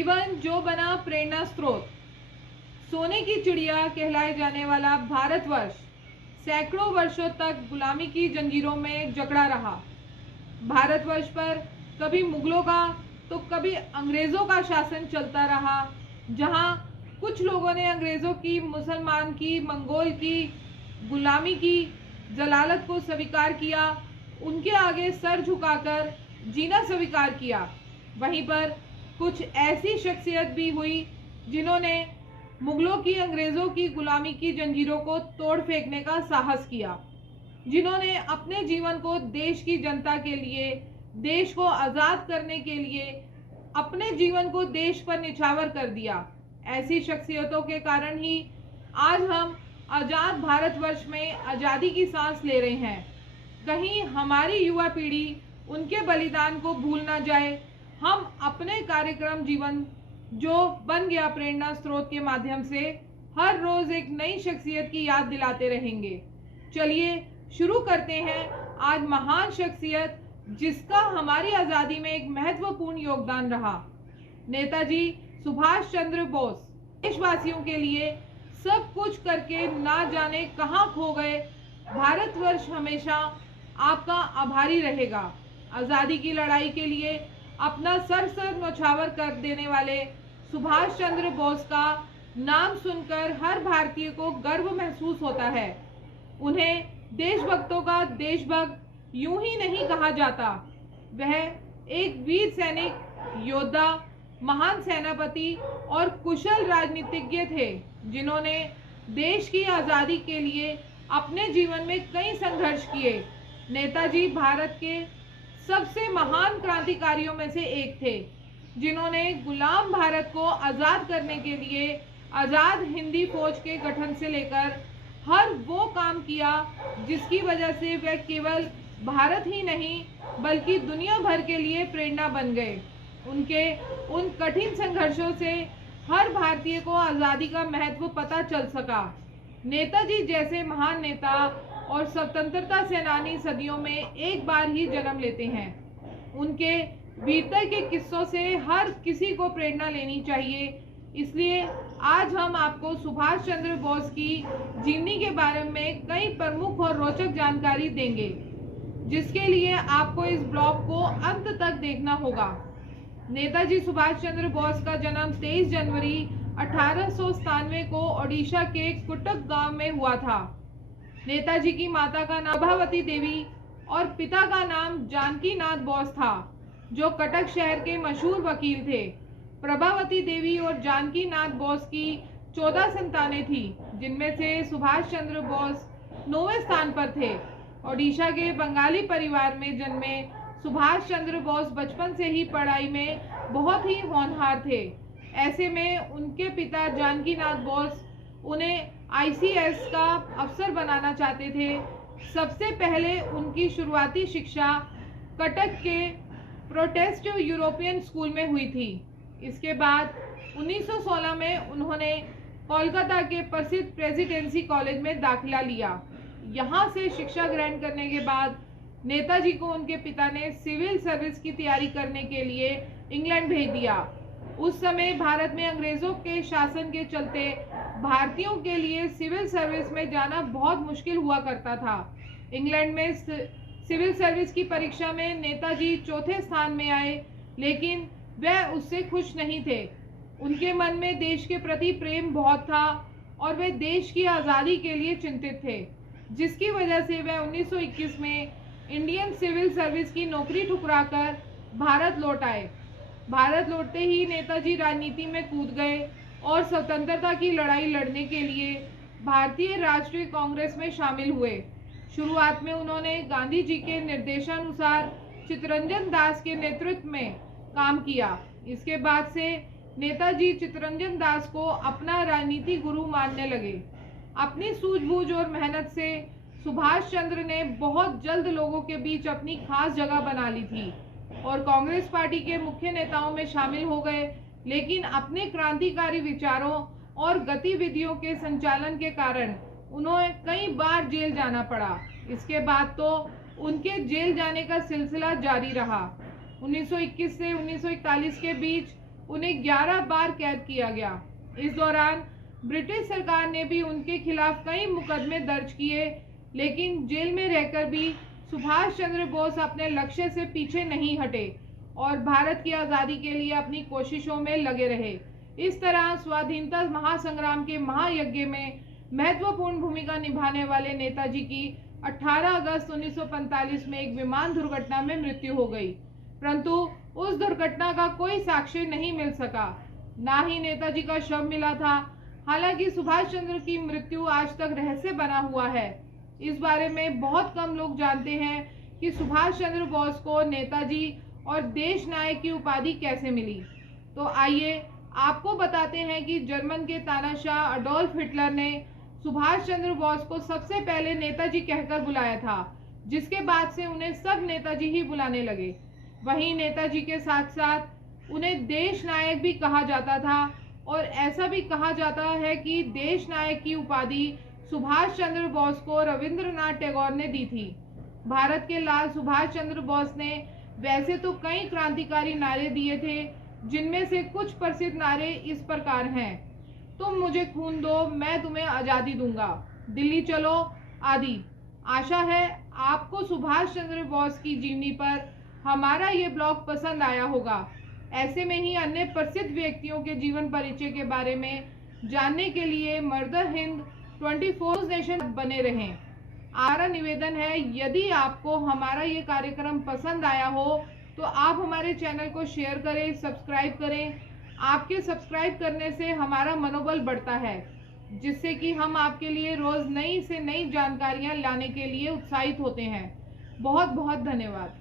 जीवन जो बना प्रेरणा स्रोत। सोने की चिड़िया कहलाए जाने वाला भारतवर्ष सैकड़ों वर्षों तक गुलामी की जंजीरों में जकड़ा रहा। भारतवर्ष पर कभी मुगलों का तो कभी अंग्रेजों का शासन चलता रहा, जहां कुछ लोगों ने अंग्रेजों की, मुसलमान की, मंगोल की गुलामी की जलालत को स्वीकार किया, उनके आगे सर झुकाकर जीना स्वीकार किया। वहीं पर कुछ ऐसी शख्सियत भी हुई जिन्होंने मुगलों की, अंग्रेजों की गुलामी की जंजीरों को तोड़ फेंकने का साहस किया, जिन्होंने अपने जीवन को देश की जनता के लिए, देश को आज़ाद करने के लिए अपने जीवन को देश पर निछावर कर दिया। ऐसी शख्सियतों के कारण ही आज हम आज़ाद भारतवर्ष में आज़ादी की सांस ले रहे हैं। कहीं हमारी युवा पीढ़ी उनके बलिदान को भूल ना जाए। हम अपने कार्यक्रम जीवन जो बन गया प्रेरणा स्रोत के माध्यम से हर रोज एक नई शख्सियत की याद दिलाते रहेंगे। चलिए शुरू करते हैं आज महान शख्सियत जिसका हमारी आज़ादी में एक महत्वपूर्ण योगदान रहा, नेताजी सुभाष चंद्र बोस। देशवासियों के लिए सब कुछ करके ना जाने कहां खो गए, भारतवर्ष हमेशा आपका आभारी रहेगा। आज़ादी की लड़ाई के लिए अपना सर न्यौछावर कर देने वाले सुभाष चंद्र बोस का नाम सुनकर हर भारतीय को गर्व महसूस होता है। उन्हें देशभक्तों का देशभक्त यूं ही नहीं कहा जाता। वह एक वीर सैनिक, योद्धा, महान सेनापति और कुशल राजनीतिज्ञ थे, जिन्होंने देश की आज़ादी के लिए अपने जीवन में कई संघर्ष किए। नेताजी भारत के सबसे महान क्रांतिकारियों में से एक थे, जिन्होंने गुलाम भारत को आज़ाद करने के लिए आज़ाद हिंदी फौज के गठन से लेकर हर वो काम किया जिसकी वजह से वह केवल भारत ही नहीं बल्कि दुनिया भर के लिए प्रेरणा बन गए। उनके उन कठिन संघर्षों से हर भारतीय को आज़ादी का महत्व पता चल सका। नेताजी जैसे महान नेता और स्वतंत्रता सेनानी सदियों में एक बार ही जन्म लेते हैं। उनके वीरता के किस्सों से हर किसी को प्रेरणा लेनी चाहिए। इसलिए आज हम आपको सुभाष चंद्र बोस की जीवनी के बारे में कई प्रमुख और रोचक जानकारी देंगे, जिसके लिए आपको इस ब्लॉग को अंत तक देखना होगा। नेताजी सुभाष चंद्र बोस का जन्म 23 जनवरी 1897 को ओडिशा के कुटक गांव में हुआ था। नेताजी की माता का नाम प्रभावती देवी और पिता का नाम जानकी नाथ बोस था, जो कटक शहर के मशहूर वकील थे। प्रभावती देवी और जानकी नाथ बोस की 14 संतानें थी, जिनमें से सुभाष चंद्र बोस 9वें स्थान पर थे। ओडिशा के बंगाली परिवार में जन्मे सुभाष चंद्र बोस बचपन से ही पढ़ाई में बहुत ही होनहार थे। ऐसे में उनके पिता जानकी नाथ बोस उन्हें ICS का अफसर बनाना चाहते थे। सबसे पहले उनकी शुरुआती शिक्षा कटक के प्रोटेस्ट यूरोपियन स्कूल में हुई थी। इसके बाद 1916 में उन्होंने कोलकाता के प्रसिद्ध प्रेसिडेंसी कॉलेज में दाखिला लिया। यहाँ से शिक्षा ग्रहण करने के बाद नेताजी को उनके पिता ने सिविल सर्विस की तैयारी करने के लिए इंग्लैंड भेज दिया। उस समय भारत में अंग्रेजों के शासन के चलते भारतीयों के लिए सिविल सर्विस में जाना बहुत मुश्किल हुआ करता था। इंग्लैंड में सिविल सर्विस की परीक्षा में नेताजी चौथे स्थान में आए, लेकिन वह उससे खुश नहीं थे। उनके मन में देश के प्रति प्रेम बहुत था और वे देश की आज़ादी के लिए चिंतित थे, जिसकी वजह से वह 1921 में इंडियन सिविल सर्विस की नौकरी ठुकराकर भारत लौट आए। भारत लौटते ही नेताजी राजनीति में कूद गए और स्वतंत्रता की लड़ाई लड़ने के लिए भारतीय राष्ट्रीय कांग्रेस में शामिल हुए। शुरुआत में उन्होंने गांधी जी के निर्देशानुसार चित्तरंजन दास के नेतृत्व में काम किया। इसके बाद से नेताजी चित्तरंजन दास को अपना राजनीति गुरु मानने लगे। अपनी सूझबूझ और मेहनत से सुभाष चंद्र ने बहुत जल्द लोगों के बीच अपनी खास जगह बना ली थी और कांग्रेस पार्टी के मुख्य नेताओं में शामिल हो गए। लेकिन अपने क्रांतिकारी विचारों और गतिविधियों के संचालन के कारण उन्हें कई बार जेल जाना पड़ा। इसके बाद तो उनके जेल जाने का सिलसिला जारी रहा। 1921 से 1941 के बीच उन्हें 11 बार कैद किया गया। इस दौरान ब्रिटिश सरकार ने भी उनके खिलाफ कई मुकदमे दर्ज किए, लेकिन जेल में रहकर भी सुभाष चंद्र बोस अपने लक्ष्य से पीछे नहीं हटे और भारत की आज़ादी के लिए अपनी कोशिशों में लगे रहे। इस तरह स्वाधीनता महासंग्राम के महायज्ञ में महत्वपूर्ण भूमिका निभाने वाले नेताजी की 18 अगस्त 1945 में एक विमान दुर्घटना में मृत्यु हो गई, परंतु उस दुर्घटना का कोई साक्ष्य नहीं मिल सका, ना ही नेताजी का शव मिला था। हालांकि सुभाष चंद्र की मृत्यु आज तक रहस्य बना हुआ है। इस बारे में बहुत कम लोग जानते हैं कि सुभाष चंद्र बोस को नेताजी और देश नायक की उपाधि कैसे मिली। तो आइए आपको बताते हैं कि जर्मन के तानाशाह अडोल्फ हिटलर ने सुभाष चंद्र बोस को सबसे पहले नेताजी कहकर बुलाया था, जिसके बाद से उन्हें सब नेताजी ही बुलाने लगे। वहीं नेताजी के साथ साथ उन्हें देश नायक भी कहा जाता था और ऐसा भी कहा जाता है कि देश नायक की उपाधि सुभाष चंद्र बोस को रविंद्रनाथ टैगोर ने दी थी। भारत के लाल सुभाष चंद्र बोस ने वैसे तो कई क्रांतिकारी नारे दिए थे, जिनमें से कुछ प्रसिद्ध नारे इस प्रकार हैं: तुम मुझे खून दो, मैं तुम्हें आज़ादी दूंगा, दिल्ली चलो आदि। आशा है आपको सुभाष चंद्र बोस की जीवनी पर हमारा ये ब्लॉग पसंद आया होगा। ऐसे में ही अन्य प्रसिद्ध व्यक्तियों के जीवन परिचय के बारे में जानने के लिए मदर हिंद 24 नेशन बने रहें। हमारा निवेदन है, यदि आपको हमारा ये कार्यक्रम पसंद आया हो तो आप हमारे चैनल को शेयर करें, सब्सक्राइब करें। आपके सब्सक्राइब करने से हमारा मनोबल बढ़ता है, जिससे कि हम आपके लिए रोज नई से नई जानकारियां लाने के लिए उत्साहित होते हैं। बहुत बहुत धन्यवाद।